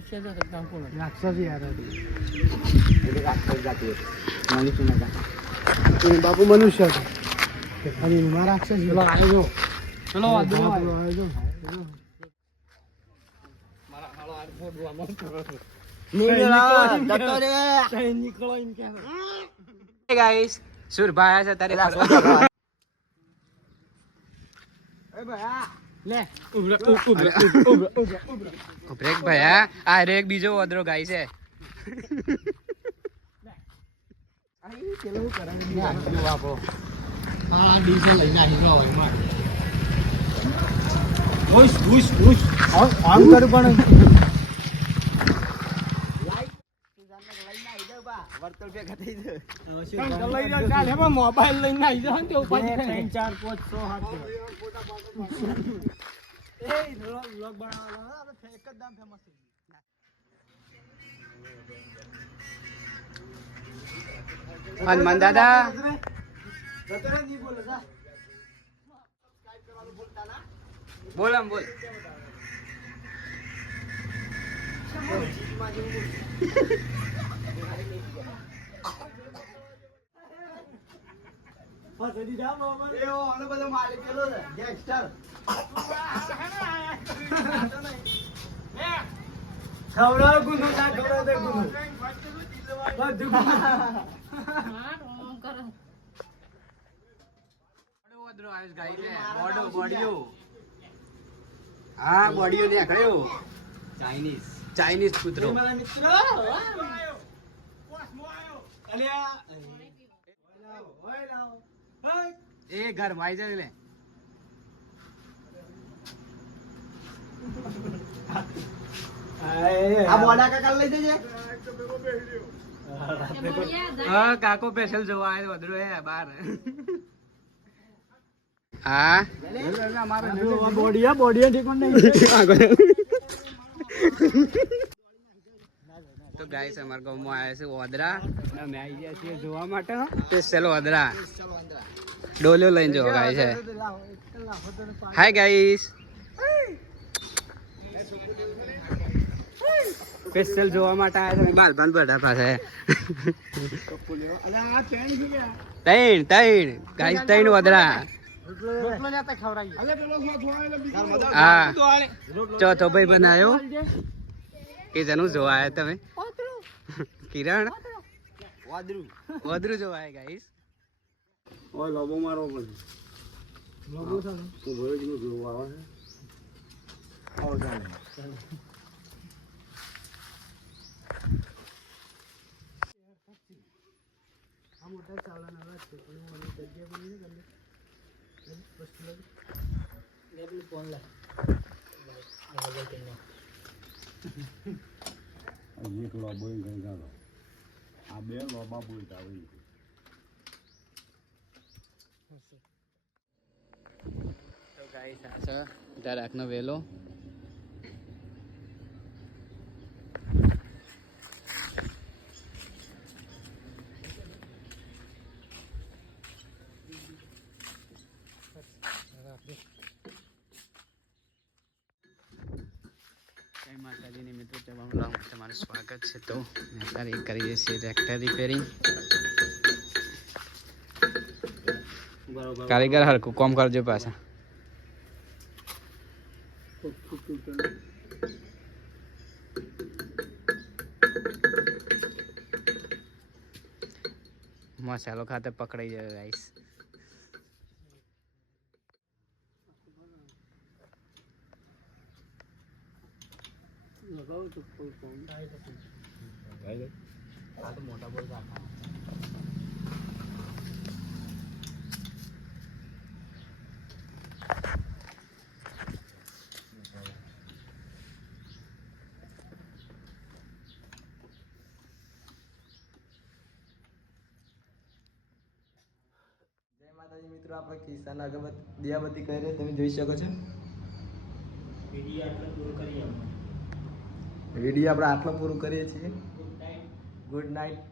મનુષ્ય તો સત્તા કોણ રાક્ષસ યાર એટલે રાક્ષસ જાતિ મનુષ્ય ના જાતિ બાપુ મનુષ્ય હતો અને એમાં રાક્ષસ ચલો આવ્યો ચલો આવ્યો મારા હાલો આ ફોડવા મત કરો નીકળો એમ કે હે ગાઈસ સુરભાઈ છે તારે એ ભાઈ લે બ્રેક ભાઈ આ રે એક બીજો ઓદરો ગાય છે હા ડીઝલ લઈને આવી ગયો એમાં આમ કર પણ વર્તુળ ભેગા થઈ ચાલ મોબાઈલ લઈને આવી જાવ ને ઉપર 3 4 5 6 7 એ વ્લોગ બનાવવાનો આપણે એકદમ ફેમસ થઈ હનુમાન દાદા ગતરે નહીં બોલે જા બોલ આમ બોલ પાછળ જા મામા એવો આનો બધો માલિક પેલો છે ગેંગસ્ટર ખવડાવ ગુનો ના ખવડાવ દે ગુનો બધું ઓદરો આયુષ ગાય છે બોડો બોડિયો હા બોડિયો ને આખડ્યો ચાઇનીઝ પુત્રો મારા મિત્ર અલ્યા ઓય લાવ એ ઘર માં આવી જાય લે આ બોડા કાકા લઈ જજે હા કાકો સ્પેશિયલ જોવા આવ્યો ઓદરો હે બાર હા બોડિયા ઠીક નહીં તો ગાઈસ અમારા ગામમાં આવ્યા છે ઓદરા અને અમે આવી ગયા છીએ જોવા માટે સ્પેશિયલ ઓદરા ડોલ્યો લઈને જોવા ગાય છે હાય ગાઈસ સ્પેશિયલ જોવા માટે આવ્યા છે બાલ બાલ બડા પાસે ત્રણ ગાઈસ ત્રણ ઓદરા હા ચોથો ભાઈ બનાવ્યો કે જેનું જોવા આવ્યા તમે કિરણ વાદરું જોવા આવ્યા ગાઈસ ઓય લોબો મારો પણ લોબો ચાલે તો ભરજ નું જોવા આવે આવો ચાલે આ મોટા ચાલના વાત છે પણ મને જગ્યા પણ નહીં ગમે વસ્તુ લેબલ ફોન લા એક લોબો ગઈ ગાલો આ બે લોબા બોલતા આવી તો ગાઈસ આ છે દરાકનો વેલો માતાજીની મિત્રો તમારું સ્વાગત છે તો અત્યારે કરીએ છીએ ટ્રેક્ટર રિપેરિંગ કારીગર હરખું કોમ કરજો પાછા મસાલો ખાતે પકડાઈ જાય ગાઈસ लगाओ तो कोई फोन आ तो मोटा बोल रहा था જય માતાજી મિત્રો આપણે કિસાન અગરબત્તી દિયાબત્તી કરી રહ્યા તમે જોઈ શકો છો વિડીયો આપણે આટલો પૂરો કરીએ છીએ ગુડ નાઇટ